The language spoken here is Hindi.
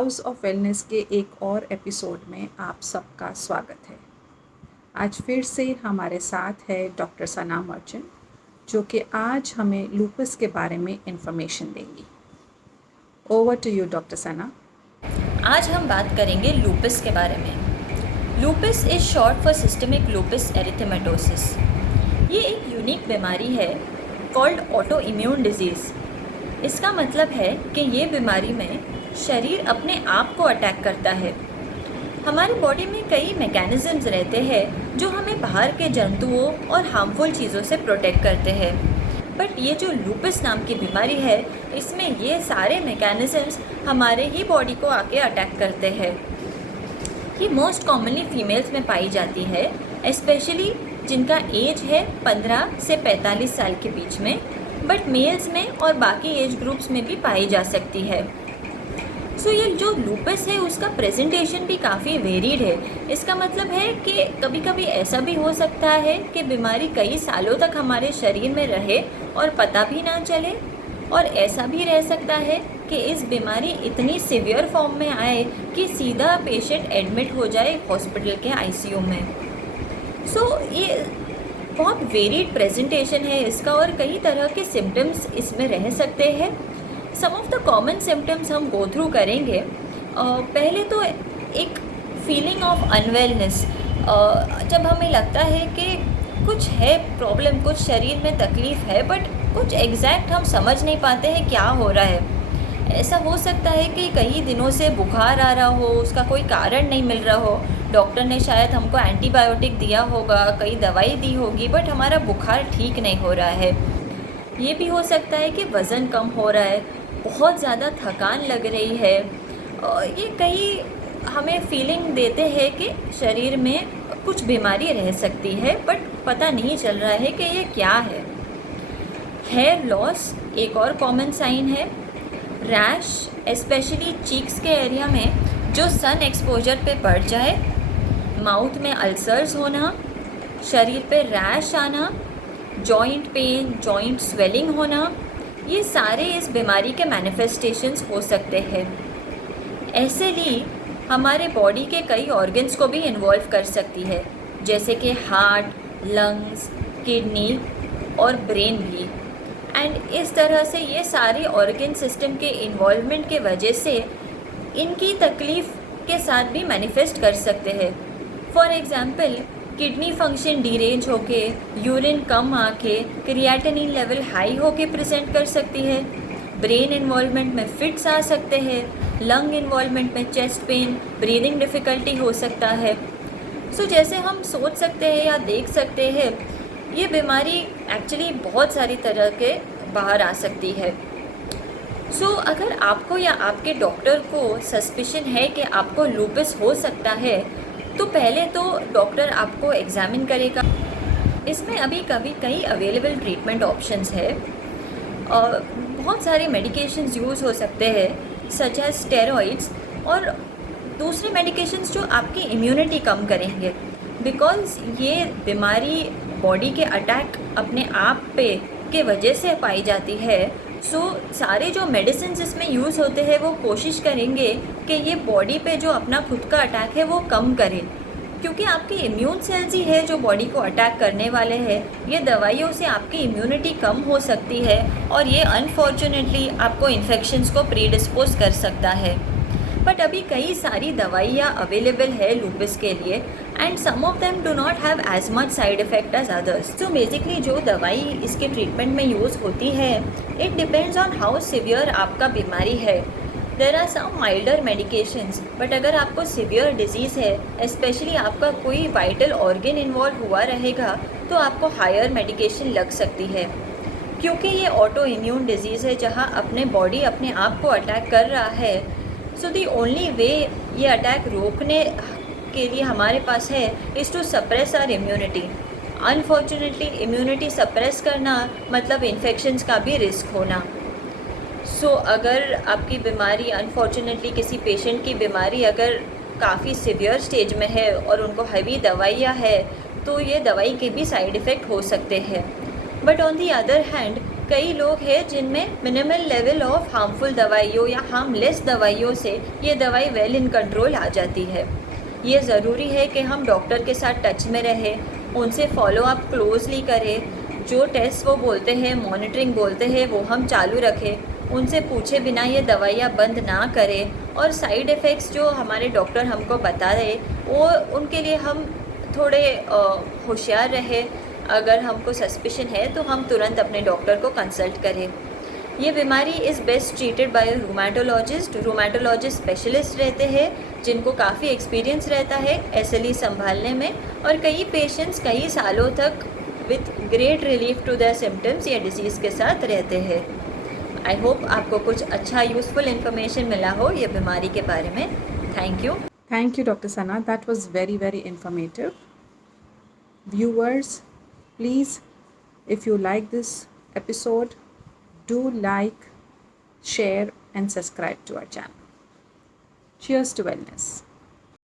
हाउस ऑफ वेलनेस के एक और एपिसोड में आप सबका स्वागत है। आज फिर से हमारे साथ है डॉक्टर सना मर्चेंट, जो कि आज हमें लूपस के बारे में इंफॉर्मेशन देंगी। Over to you doctor Sana. आज हम बात करेंगे लूपस के बारे में। Lupus is short for systemic lupus erythematosus. ये एक यूनिक बीमारी है कॉल्ड ऑटो इम्यून डिजीज़। इसका मतलब है कि ये बीमारी में शरीर अपने आप को अटैक करता है। हमारी बॉडी में कई मैकेनिज़म्स रहते हैं जो हमें बाहर के जंतुओं और हार्मफुल चीज़ों से प्रोटेक्ट करते हैं, बट ये जो लूपस नाम की बीमारी है, इसमें ये सारे मैकेनिज़म्स हमारे ही बॉडी को आके अटैक करते हैं। ये मोस्ट कॉमनली फीमेल्स में पाई जाती है, स्पेशली जिनका एज है 15 से 45 साल के बीच में, बट मेल्स में और बाकी एज ग्रुप्स में भी पाई जा सकती है। सो ये जो लूपस है उसका प्रेजेंटेशन भी काफ़ी वेरीड है। इसका मतलब है कि कभी कभी ऐसा भी हो सकता है कि बीमारी कई सालों तक हमारे शरीर में रहे और पता भी ना चले, और ऐसा भी रह सकता है कि इस बीमारी इतनी सीवियर फॉर्म में आए कि सीधा पेशेंट एडमिट हो जाए हॉस्पिटल के आईसीयू में। सो ये बहुत वेरीड प्रेजेंटेशन है इसका, और कई तरह के सिम्टम्स इसमें रह सकते हैं। सम ऑफ द कॉमन सिम्टम्स हम गो थ्रू करेंगे। पहले तो एक फीलिंग ऑफ अनवेलनेस, जब हमें लगता है कि कुछ है प्रॉब्लम, कुछ शरीर में तकलीफ़ है, बट कुछ एग्जैक्ट हम समझ नहीं पाते हैं क्या हो रहा है। ऐसा हो सकता है कि कई दिनों से बुखार आ रहा हो, उसका कोई कारण नहीं मिल रहा हो, डॉक्टर ने शायद हमको एंटीबायोटिक दिया होगा, कई दवाई दी होगी, बट हमारा बुखार ठीक नहीं हो रहा है। ये भी हो सकता है कि वज़न कम हो रहा है, बहुत ज़्यादा थकान लग रही है। ये कई हमें फीलिंग देते हैं कि शरीर में कुछ बीमारी रह सकती है, बट पता नहीं चल रहा है कि ये क्या है। हेयर लॉस एक और कॉमन साइन है। रैश, स्पेशली चीक्स के एरिया में जो सन एक्सपोजर पे पड़ जाए, माउथ में अल्सर्स होना, शरीर पे रैश आना, जॉइंट पेन, जॉइंट स्वेलिंग होना, ये सारे इस बीमारी के मैनिफेस्टेशंस हो सकते हैं। ऐसे ली हमारे बॉडी के कई ऑर्गन्स को भी इन्वॉल्व कर सकती है, जैसे कि हार्ट, लंग्स, किडनी और ब्रेन भी। एंड इस तरह से ये सारे ऑर्गन सिस्टम के इन्वॉल्वमेंट के वजह से इनकी तकलीफ़ के साथ भी मैनिफेस्ट कर सकते हैं। For example, kidney function derange होके, यूरिन कम आके, क्रिएटिनिन लेवल हाई होके प्रेजेंट कर सकती है। ब्रेन इन्वॉल्वमेंट में फिट्स आ सकते हैं। लंग इन्वॉल्वमेंट में चेस्ट पेन, ब्रीदिंग डिफ़िकल्टी हो सकता है। सो जैसे हम सोच सकते हैं या देख सकते हैं, ये बीमारी एक्चुअली बहुत सारी तरह के बाहर आ सकती है। सो अगर आपको या आपके डॉक्टर को सस्पिशन है कि आपको लूपस हो सकता है, तो पहले तो डॉक्टर आपको एग्ज़ामिन करेगा। इसमें अभी कभी कई अवेलेबल ट्रीटमेंट ऑप्शंस है, और बहुत सारे मेडिकेशंस यूज़ हो सकते हैं, सच एज स्टेरॉइड्स, और दूसरे मेडिकेशंस जो आपकी इम्यूनिटी कम करेंगे। बिकॉज़ ये बीमारी बॉडी के अटैक अपने आप पे के वजह से पाई जाती है। सो सारे जो मेडिसिन इसमें यूज़ होते हैं वो कोशिश करेंगे कि ये बॉडी पे जो अपना खुद का अटैक है वो कम करे, क्योंकि आपकी इम्यून सेल्स ही है जो बॉडी को अटैक करने वाले हैं। ये दवाइयों से आपकी इम्यूनिटी कम हो सकती है, और ये अनफॉर्चुनेटली आपको इन्फेक्शंस को प्रीडिस्पोज कर सकता है। बट अभी कई सारी दवाइयाँ अवेलेबल है लूपस के लिए, and some of them do not have as much side effect as others. तो बेसिकली जो दवाई इसके ट्रीटमेंट में यूज़ होती है, it depends on how severe आपका बीमारी है। There are some milder medications, but अगर आपको सिवियर डिजीज़ है, स्पेशली आपका कोई वाइटल ऑर्गन इन्वॉल्व हुआ रहेगा, तो आपको हायर मेडिकेशन लग सकती है, क्योंकि ये ऑटो इम्यून डिजीज़ है जहाँ अपने बॉडी अपने आप को अटैक कर रहा है। सो दी ओनली वे ये अटैक रोकने के लिए हमारे पास है is to suppress our immunity. Unfortunately immunity suppress करना मतलब इन्फेक्शंस का भी रिस्क होना। सो अगर आपकी बीमारी, अनफॉर्चुनेटली किसी पेशेंट की बीमारी अगर काफ़ी सीवियर स्टेज में है और उनको हैवी दवाइयाँ है, तो ये दवाई के भी साइड इफ़ेक्ट हो सकते हैं। But on the other hand कई लोग हैं जिनमें मिनिमल लेवल ऑफ हार्मफुल दवाइयों या हार्मलेस दवाइयों से ये दवाई वेल इन कंट्रोल आ जाती है। ये ज़रूरी है कि हम डॉक्टर के साथ टच में रहें, उनसे फॉलो अप क्लोजली करें, जो टेस्ट वो बोलते हैं, मॉनिटरिंग बोलते हैं, वो हम चालू रखें, उनसे पूछे बिना ये दवाइयाँ बंद ना करें, और साइड इफ़ेक्ट्स जो हमारे डॉक्टर हमको बता रहे वो उनके लिए हम थोड़े होशियार रहे। अगर हमको सस्पिशन है तो हम तुरंत अपने डॉक्टर को कंसल्ट करें। ये बीमारी is best treated by rheumatologist. Rheumatologist specialist रहते हैं जिनको काफ़ी एक्सपीरियंस रहता है SLE संभालने में, और कई पेशेंट्स कई सालों तक with great relief to their symptoms या डिजीज़ के साथ रहते हैं। आई होप आपको कुछ अच्छा यूज़फुल इन्फॉर्मेशन मिला हो ये बीमारी के बारे में। Thank you. Thank you, Dr. Sana. That was very, very informative. Viewers, please, if you like this episode, do like, share, and subscribe to our channel. Cheers to wellness.